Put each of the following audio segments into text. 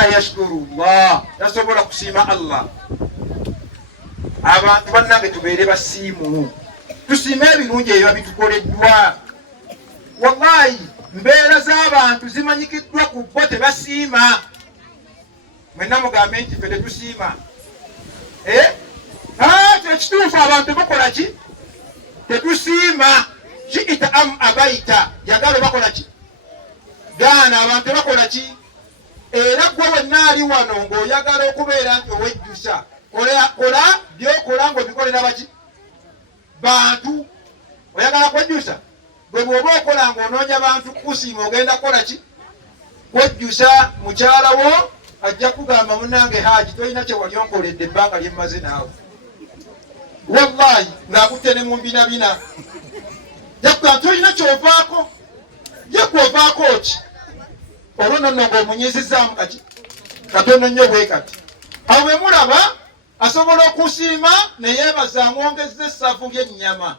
la yashkuru Allah, tasobola kusiima Allah. Abantu bannange tubeere basiimu, tusiime ebirungi ebyo bitukoleddwa. Wallahi mbeera z'abantu zimanyikiddwa ku bo tebasiima. Mwenna mugambe nti ffe tetusiima. Ekituufu abantu bakola ki? Tetusiima. Shi'ita am abaita, yagala bakola ki? Gaana abantu bakola ki? Era gwe wenna ali wano ng'oyagala okubeera nti owejjusa, kola byokola ng'obikolera baki? Bantu. Oyagala kwejjusa? Bwe bw'oba okola ng'onoonya bantu kusiima, ogenda kukola ki? Kwejjusa. Mukyala wo ajja kugamba munnange Haaji tolina kye wali onkoledde ebbanga lye mmaze naawe. Wallahi ng'akutte ne mu mbinabina. Yakugamba tolina ky'ovaako. Ye gwovaako ki? Olwo nno ng'omunyizizaamu kaki? Katono nnyo bwe kati. Awo bwe mulaba asobola okusiima ne yeebaza amwongezza essavu ly'ennyama.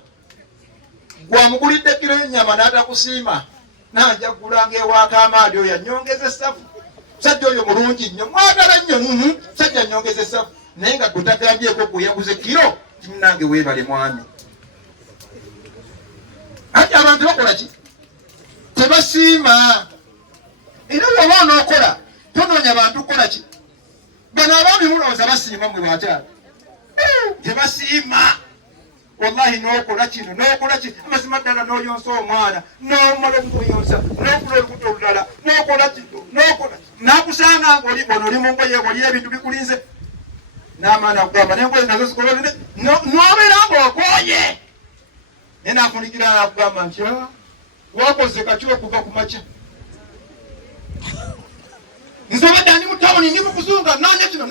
Gwamugulidde kiro y'ennyama n'atakusiima, n'ajja kugulanga ewaaka amaadi oyo annyongeza essavu. Musajja oyo mulungi nnyo, mwagala nnyo, musajja annyongeza essavu. Naye nga gutagambyeko gwe yaguze kiro, kimunange weebale mwami. Ati abantu bakola ki? Tebasiima. Era bw'oba onookola tonoonya bantu kukola ki? Bano abaami mulowooza basiima mwe bakyala. Tebasiima. Wallahi n'okola kino n'okola kino, amazima ddala n'oyonsa omwana n'omala okumuyonsa n'okula olubuto olulala n'okola kino n'okola n'akusanga ng'oli bono oli mu ngoye oli ebintu bikulinze n'amaana akugamba n'engoye nazo zikololere n'obeera ng'okoye naye n'afunikira n'akugamba nti wakoze kakiro okuva ku makya. Nze badde ndi mu tawuni ndi mu kuzunga nanya kino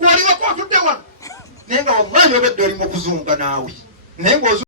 waliwako otudde wano naye nga wallahi obedde oli mu kuzunga naawe naye